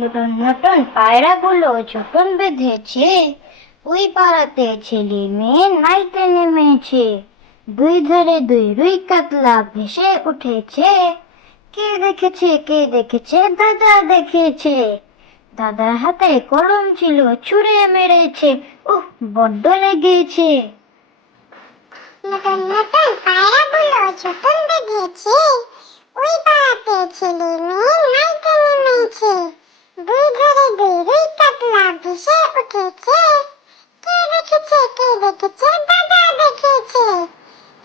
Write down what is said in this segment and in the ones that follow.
নতুন নতুন পায়রাগুলো যখন বেঁধেছে, ওই পাড়াতে ছেলে মেয়ে নাইতে নেমেছে। দুই ধারে দুই রুই কাতলা ভেসে উঠেছে। কে দেখেছে, দাদা দেখেছে। দাদার হাতে কলম ছিল, ছুঁড়ে মেরেছে। উহ, বড্ড লেগেছে। নতুন নতুন পায়রাগুলো যখন বেঁধেছে, ওই পাড়াতে ছেলে মেয়ে নাইতে নেমেছে। দুই ধারে দুই রুই কাতলা ভেসে উঠেছে। কে দেখেছে, দাদা দেখেছে।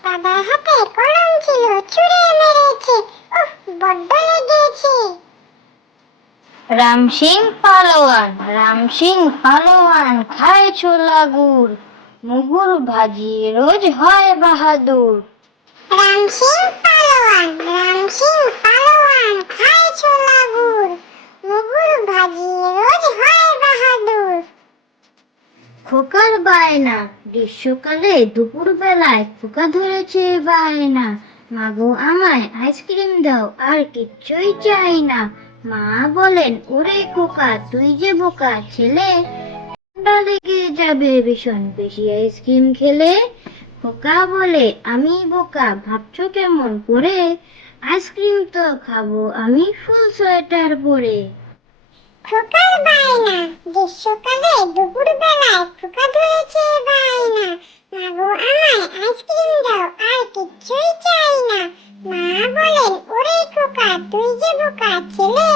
দাদার হাতে কলম ছিল, ছুঁড়ে মেরেছে। উহ, বড্ড লেগেছে। রাম সিং পালোয়ান, রাম সিং পালোয়ান খায় ছোলা গুড়, মুগুর ভাজি রোজ হয় বাহাদুর। রাম সিং পালোয়ান, রাম সিং পালোয়ান খায় ছোলা গুড়, মুগুর ভাজি রোজ হয় বাহাদুর। খোকার বায়না, গ্রীষ্মকালে দুপুর বেলায় খোকা ধরেছে বায়না। মাগো আমায় আইসক্রিম দাও, আর কিচ্ছুই চাই না। মা বলেন, ওরে খোকা তুই যে বোকা ছেলে, ঠান্ডা লেগে যাবে ভীষণ বেশি আইসক্রিম খেলে। খোকা বলে, আমি বোকা ভাবছো কেমন করে, আইসক্রিম তো খাবো আমি ফুল সোয়েটার পরে। খোকার বায়না, গ্রীষ্মকালে দুপুর বেলায় খোকা ধরেছে বায়না। মাগো আমায় আইসক্রিম দাও, আর কিচ্ছুই চাই না। মা বলেন, ওরে খোকা তুই যে বোকা ছেলে,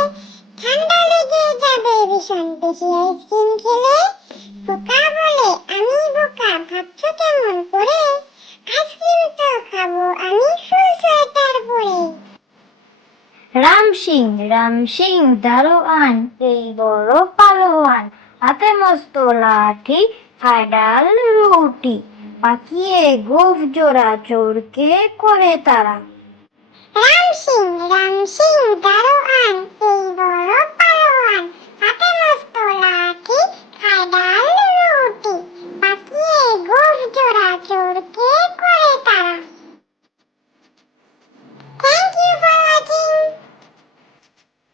ঠান্ডা লেগে যাবে ভীষণ বেশি আইসক্রিম খেলে। খোকা বলে, আমি বোকা ভাবছো কেমন করে, আইসক্রিম তো খাবো আমি ফুল সোয়েটার পরে। রাম সিং দারোয়ান, এই বড় পালোয়ান, হাতে মস্ত লাঠি, খায় ডাল রুটি, পাকিয়ে গোফ জোড়া চোরকে করে তারা। রাম সিং দারোয়ান,